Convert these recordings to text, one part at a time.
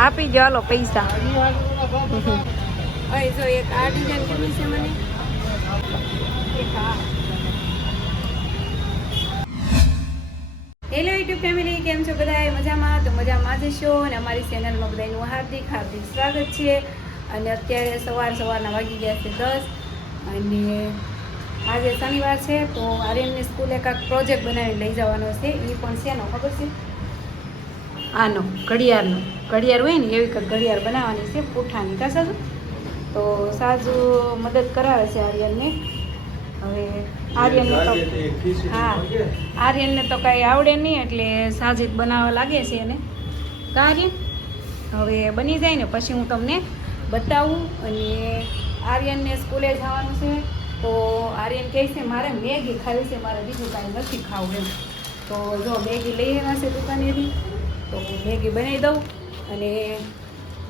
આપી દો હાલો પૈસા. હવે જો એક આ ડિઝાઇન ગમી છે મને. હેલો યુટ્યુબ ફેમિલી, કેમ છો બધા? મજામાં? તો મજામાં જ છો અને અમારી ચેનલમાં બધાનું હાર્દિક સ્વાગત છે. અને અત્યારે સવારના વાગી ગયા છે 10 અને આજે શનિવાર છે તો આર્યનની સ્કૂલે કાંઈક પ્રોજેક્ટ બનાવીને લઈ જવાનો છે. એ પણ છે ને ખબર છે આનો ઘડિયાળ હોય ને એવી કંઈક ઘડિયાળ બનાવવાની છે પૂઠાની. કા સાજુ? તો સાજુ મદદ કરાવે છે આર્યનને. હવે આર્યનને તો કાંઈ આવડે નહીં એટલે સાજીદ બનાવવા લાગે છે એને. આર્યન હવે બની જાય ને પછી હું તમને બતાવું. અને આર્યનને સ્કૂલે જવાનું છે તો આર્યન કહે છે મારે મેગી ખાવી છે, મારે બીજું કાંઈ નથી ખાવું એમ. તો જો મેગી લઈ આવ્યા છે દુકાનેથી, તો મેગી બનાવી દઉં. અને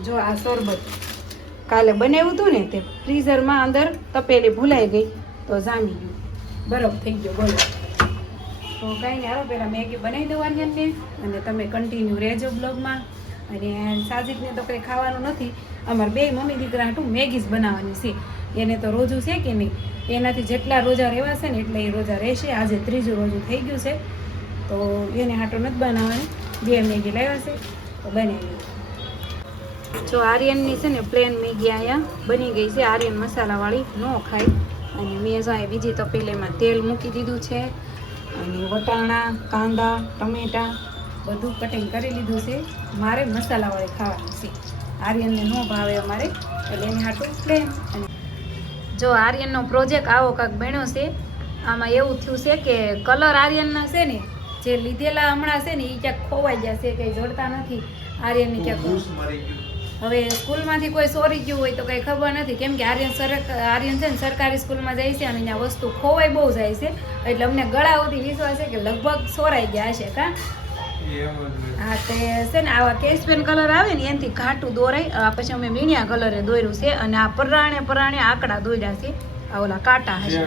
જો આ શરબત કાલે બનાવ્યું હતું ને તે ફ્રીઝરમાં અંદર તપેલી ભૂલાઈ ગઈ તો જામી ગયું, બરફ થઈ ગયો. બોલો તો કાંઈ નહીં, હાલો પહેલાં મેગી બનાવી દઉં આર્યનને અને તમે કન્ટિન્યુ રહેજો બ્લોગમાં. અને સાજીદને તો કંઈ ખાવાનું નથી, અમારે બે મમ્મી દીકરા હાટું મેગી જ બનાવવાની છે. એને તો રોજું છે કે નહીં, એનાથી જેટલા રોજા રહેવાશે ને એટલા એ રોજા રહેશે. આજે ત્રીજું રોજું થઈ ગયું છે તો એને હાટું નથી બનાવવાની. બે મેગી લાવ્યા છે તો બનાવી. જો આર્યનની છે ને પ્લેન મેગી અહીંયા બની ગઈ છે. આર્યન મસાલાવાળી ન ખાય. અને મેં જો બીજી તપેલીમાં તેલ મૂકી દીધું છે અને વટાણા, કાંદા, ટમેટાં બધું કટિંગ કરી લીધું છે. મારે મસાલાવાળી ખાવાની છે, આર્યનને ન ભાવે અમારે, એટલે એની હાટું પ્લેન. અને જો આર્યનનો પ્રોજેક્ટ આવો કાંક બન્યો છે. આમાં એવું થયું છે કે કલર આર્યનના છે ને જે લીધેલા હમણાં છે ને એ ક્યાંક ખોવાઈ ગયા છે, કંઈ જોડતા નથી આર્યનને ક્યાંક. હવે સ્કૂલમાંથી કોઈ ચોરી ગયું હોય તો કંઈ ખબર નથી, કેમ કે આર્યન છે ને સરકારી સ્કૂલમાં જાય છે અને અહીંયા વસ્તુ ખોવાઈ બહુ જાય છે. એટલે અમને ગળા સુધી વિશ્વાસ છે કે લગભગ ચોરાઈ ગયા હશે. કાં હા તે છે ને આવા કેસપેન કલર આવે ને એનાથી ઘાટું દોરાય. પછી અમે મીણિયા કલરે દોર્યું છે અને આ પરાણે આંકડા દોર્યા છે, આ ઓલા કાંટા હશે.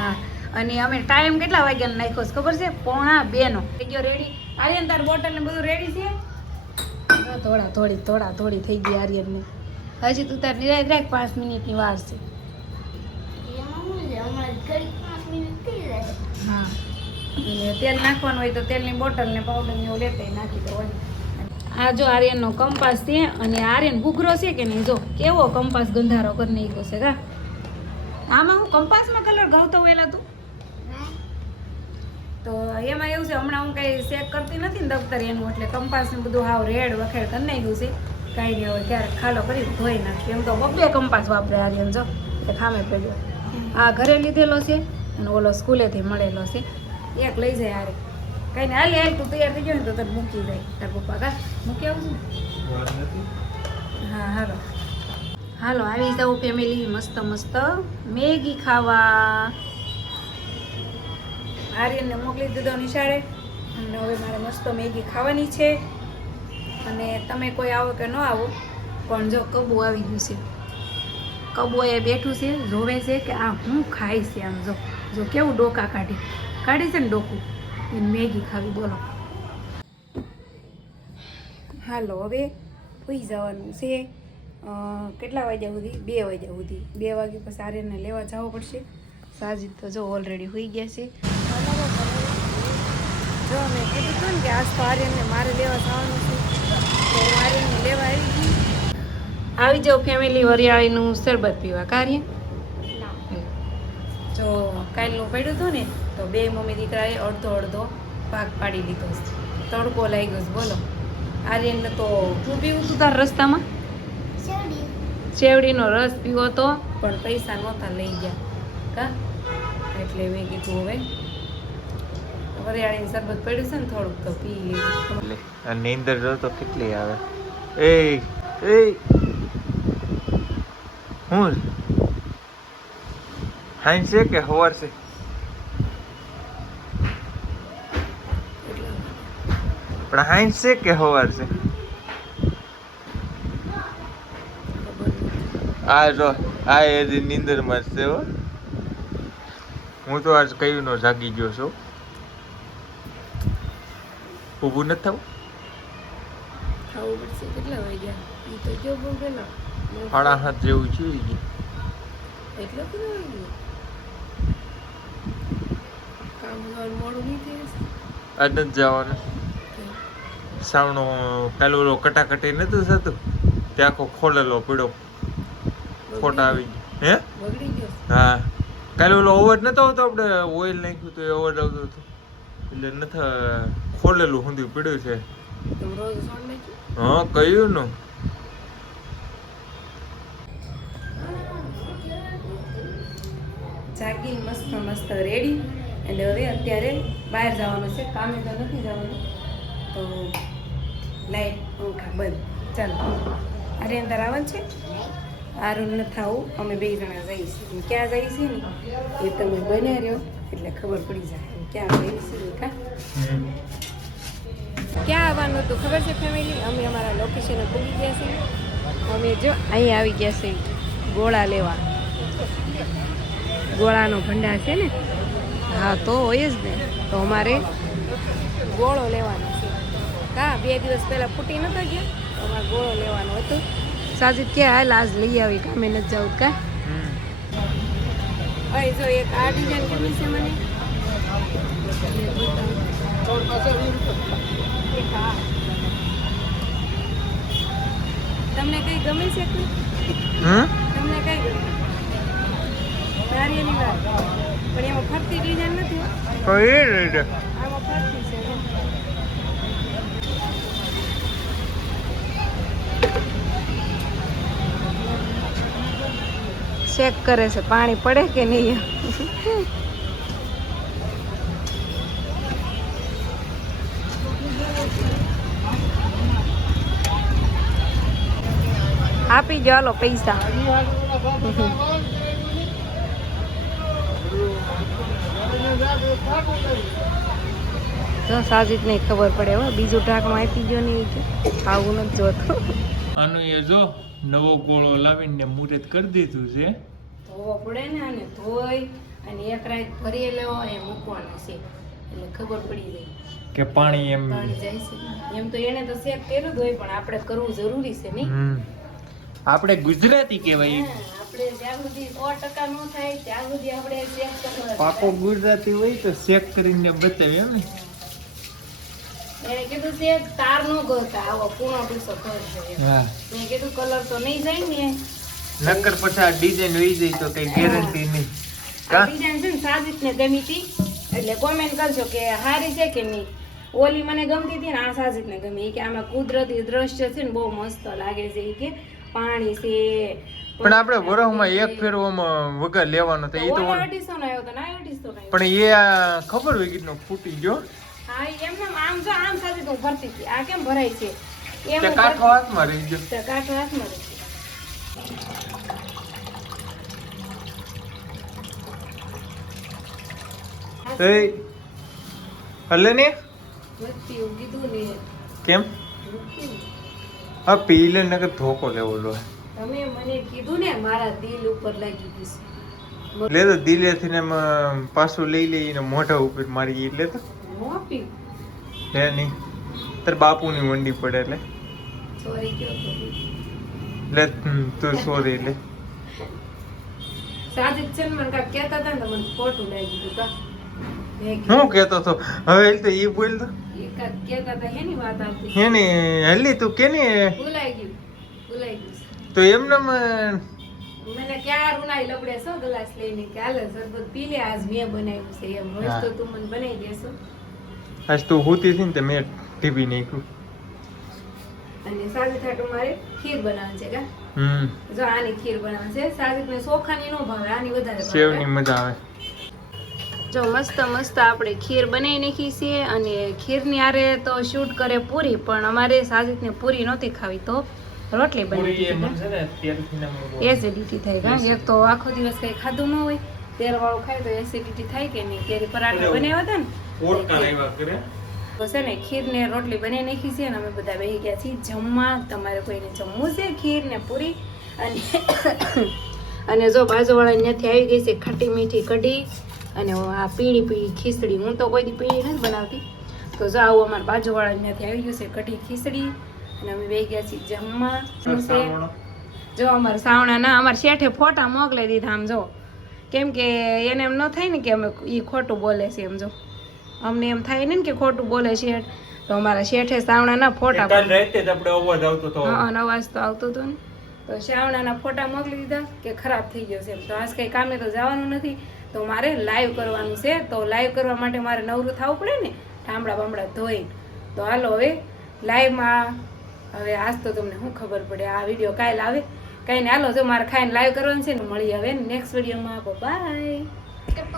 હા અને અમે ટાઈમ કેટલા વાગ્યાનો નાખ્યો છે ખબર છે? 1:45 થઈ ગયો રેડી. આર્યન તાર બોટલ ને બધું રેડી છે? થોડી થઈ ગઈ આર્યનને. હજી તું તાર નિરાય રાખ, 5 મિનિટની વાર છે. હા તેલ નાખવાનું હોય તો તેલની બોટલ ને પાવડર ને એવું લેતા નાખી દો. આ જો આર્યનનો કંપાસ છે અને આર્યન ઘૂઘરો છે કે નહીં, જો કેવો કંપાસ ગંધારો કરી નાખ્યો છે. કા આમાં હું કંપાસમાં કલર ગાવતો હોય તું? તો એમાં એવું છે, હમણાં હું કંઈ ચેક કરતી નથી ને દફતર એનું, એટલે કંપાસ ને બધું હાવ રેડ વખેડ કરી નાખ્યું છે. કાંઈ નહીં, હવે ક્યારેક ખાલો કરી ધોઈ નાખીએ. એમ તો બબ્બે કંપાસ વાપરે આર્યન, જો એટલે ખામે પડ્યો. આ ઘરે લીધેલો છે અને ઓલો સ્કૂલેથી મળેલો છે. એક લઈ જાય આરે. કાંઈ નહીં, હાલ તું તૈયાર થઈ ગયો ને તો તને મૂકી જાય તાર પપ્પા. કા મૂકી આવું છું? હા હાલો આવી જાઉં ફેમિલી, મસ્ત મેગી ખાવા. આર્યનને મોકલી દીધો નિશાળે અને હવે મારે મસ્ત મેગી ખાવાની છે. અને તમે કોઈ આવો કે ન આવો પણ જો કબુ આવી ગયું છે. કબુ એ બેઠું છે, જોવે છે કે આ હું ખાઈ છે. આમ જો કેવું ડોકા કાઢી છે ને ડોકું, એને મેગી ખાવી. બોલો હાલો હવે સુઈ જવાનું છે. કેટલા વાગ્યા સુધી? 2 વાગ્યા સુધી. 2 વાગ્યા પછી આર્યનને લેવા જવું પડશે. સાજીદ તો જો ઓલરેડી સુઈ ગયા છે. જો મેં કીધું હતું ને કે આજ તો આર્યનને મારે લેવા જવાનું છે, તો હું આર્યનને લેવા આવી જાઉં ફેમિલી. વરિયાળીનું શરબત પીવા. કાર્ય જો કાલનું પડ્યું હતું ને તો બે મમ્મી દીકરાએ અડધો ભાગ પાડી લીધો છે. તડકો લાગ્યો છે. બોલો આર્યનને તો શું પીવું હતું તાર રસ્તામાં? શેવડીનો રસ પીવો તો પણ પૈસા નહોતા લઈ ગયા. કા એટલે મેં કીધું હવે વરિયાળીનું શરબત પડ્યું છે ને થોડુંક તો પી લીધું. નીંદર જો તો કેટલી આવે. હું હાઈ છે કે હવાર છે? પણ હાઈ છે કે હવાર છે? આ જો આ એની નીંદર માં છે હો. હું તો આજ કયું નો જાગી ગયો છું. ઊભું નથી થવું. ખાવું પડશે. કેટલા વાગ્યા? એ તો જો બહુ પેલા 7:30 જેવું છે એટલો કેટલો વાગ્યો? કામ કરવાનું મોડું નહીં થયું? આજ નથી જવાનું સાવણો કાલે ઓલો કટાકટી નતું થતું તે આખો ખોલેલો પીડો ફોટા આવી ગયો હે બગડી ગયો. હા કાલે ઓલો અવાજ નતો આવતો આપણે ઓઇલ નાખ્યું તો એ અવાજ આવતો હતો એટલે નથી ખોલેલું સુધી પીડ્યું છે તમે રોજ સોડ નાખ્યું? હા કયું નું જાગીને મસ્ત મસ્ત રેડી એટલે હવે અત્યારે બહાર જવાનું છે. કામે તો નથી જવાનું તો લાઈટ પંખા બંધ. ચાલો અરે અંદર આવવાનું છે. આરું નથી આવું. અમે 2 જણા જઈશું. ક્યાં જઈશું ને એ તમે બને રહ્યો એટલે ખબર પડી જાય ક્યાં જઈશું. ક્યાં આવવાનું હતું ખબર છે ફેમિલી? અમે અમારા લોકેશને પૂગી ગયા છીએ. અમે જો અહીં આવી ગયા છીએ ગોળા લેવા. ગોળાનો ભંડાર છે ને? હા તો હોય જ ને. તો અમારે ગોળો લેવાનો છે. હા 2 દિવસ પહેલાં ફૂટી નતો ગયા તો અમારે ગોળો લેવાનો હતો. સાજીદ કે હાલ આજ લઈ આવી કામે નથી જવું કા? અહીં જો એક આ ડિઝાઇન ગમી છે મને. એક આ. તમને કઈ ગમે છે? તમને કઈ ગમે? નારિયેળી વાત પણ એમાં ફરતી ડિઝાઇન નથી. કઈ રીતે આમાં ફરતી છે. ચેક કરે છે પાણી પડે કે નહીં. આપી જો હાલો પૈસા. જો સાજીદ નહીં ખબર પડે હો. બીજું ઢાંકણું આપી ગયો નહીં કે આવું નથી જોતું. આનું એ જો નવો ગોળો લાવીને મુહૂર્ત કરી દીધું છે. ધોવો પડે ને અને ધોઈ અને એક રાત ભરી લેવો એ મૂકવાનો છે એટલે ખબર પડી જાય કે પાણી એમ પાણી જાય છે. એમ તો એને તો શેક કર્યું જ હોય પણ આપણે કરવું જરૂરી છે નહીં? આપણે ગુજરાતી કહેવાય આપણે જ્યાં સુધી 100% ન થાય ત્યાં સુધી આપણે શેક કરવા. પાકો ગુજરાતી હોય તો શેક કરીને બતાવે એમ ને. એને કીધું છે તાર નો ગળતા આવો પૂર્ણ પીસો કરજો એમ. હા મેં કીધું કલર તો નહીં જાય ને. નકર પછી આ ડિઝાઇન વહી જાય તો કઈ ગેરંટી નહીં. આ ડિઝાઇન છે ને સાજીદને ગમી હતી એટલે કોમેન્ટ કરજો કે સારી છે કે નહીં. ઓલી મને ગમતી હતી ને આ સાજીદને ગમી કે આમાં કુદરતી દ્રશ્ય છે ને બહુ મસ્ત લાગે છે કે પાણી છે. પણ આપણે વરહમાં એક ફેરવામાં વગર લેવાનો તો એ તો ઓલા 250 નો આવ્યો તો ના 250 નો આવ્યો. પણ એ આ ખબર હોય કેટલો ફૂટી ગયો હા એમને આમ જો આમ સાજીદ હું ભરતી હતી. આ કેમ ભરાય છે એમ તે કાઠો હાથમાં રહી ગયો. તો કાઠો હાથમાં રહી એ હલે ને નથી એવું કીધું ને. કેમ હા પી લે નકર ધોકો લેવો લો. તમે મને કીધું ને મારા દિલ ઉપર લાગી ગયું છે. લે તો દિલેથી ને પાછું લઈ લઈને મોઢા ઉપર મારી એટલે તો મોપી લે નહીં તાર બાપુની મંડી પડે એટલે સોરી કયો તો લે તું સોરી લે. સાજીદ છે ને મને કાંઈક કહેતા હતા ને તો મને ખોટું લાગી ગયું કા. હું કેતો તો હવે તો એ બોલ તો એકાદ કહેતા હતા એની વાત આવતી. હેને હલ્લી તું કેની ભૂલાઈ ગયું. તો એમને મને ક્યાં રૂનાઈ લબડે છો ગ્લાસ લઈને કે હાલે શરબત પી લે આજ મેં બનાવ્યું છે એમ. રોજ તો તું મને બનાવી દેશો. આજ તું હોતી હતી ને તે મેં ટીવી નાખ્યું. અને સાજીદ હાટુ મારે ખીર બનાવવાની છે કા. જો આની ખીર બનાવવાની છે. સાજીદને ચોખાની નો ભાવે આની વધારે ભાવે. સેવની મજા આવે. જો મસ્ત મસ્ત આપણે ખીર બનાવી નાખી છે અને ખીરની આરે તો શૂટ કરે પૂરી પણ અમારે સાજીદને પૂરી નહોતી ખાવી તો રોટલી બનાવી એસિડિટી થાય કારણ કે એક તો આખો દિવસ કઈ ખાધું ન હોય તેલ વાળું ખાય તો એસિડિટી થાય કે નહીં. તેરી પરાઠા બનાવ્યા હતા ને તો છે ને ખીરને રોટલી બનાવી નાખી છે અને અમે બધા બેસી ગયા છીએ જમવા. તમારે કોઈને જમવું છે ખીર ને પૂરી અને જો બાજુવાળા ત્યાંથી આવી ગઈ છે ખાટી મીઠી કઢી અને આ પીળી પીળી ખીચડી. હું તો કોઈ દી પીળી નથી બનાવતી તો જો આવું અમારા બાજુવાળા ત્યાંથી આવી ગયું છે કઢી ખીચડી અને અમે બેસી ગયા છીએ જમવા. સાવણો. જો અમારે સાવણા ના અમારા શેઠે ફોટા મોકલી દીધા આમ જો, કેમ કે એને એમ ન થાય ને કે અમે એ ખોટું બોલે છે એમ જો, અમને એમ થાય ને કે ખોટું બોલે શેઠ, તો અમારા શેઠે સાવણાના ફોટા કાલ રાતે જ આપણે અવાજ આવતો હતો. હા અવાજ તો આવતો હતો ને, તો સાવણાના ફોટા મોકલી દીધા કે ખરાબ થઈ ગયો છે એમ. તો આજ કંઈ કામે તો જવાનું નથી, તો મારે લાઈવ કરવાનું છે. તો લાઈવ કરવા માટે મારે નવરું થવું પડે ને, ઠામડા બામડા ધોઈ. તો હાલો હવે લાઈવમાં, હવે આજ તો તમને શું ખબર પડે, આ વિડીયો કાલે આવે કાંઈ ને. હાલો જો મારે ખાઈને લાઈવ કરવાનું છે ને, મળીએ હવે નેક્સ્ટ વિડીયોમાં. બાય.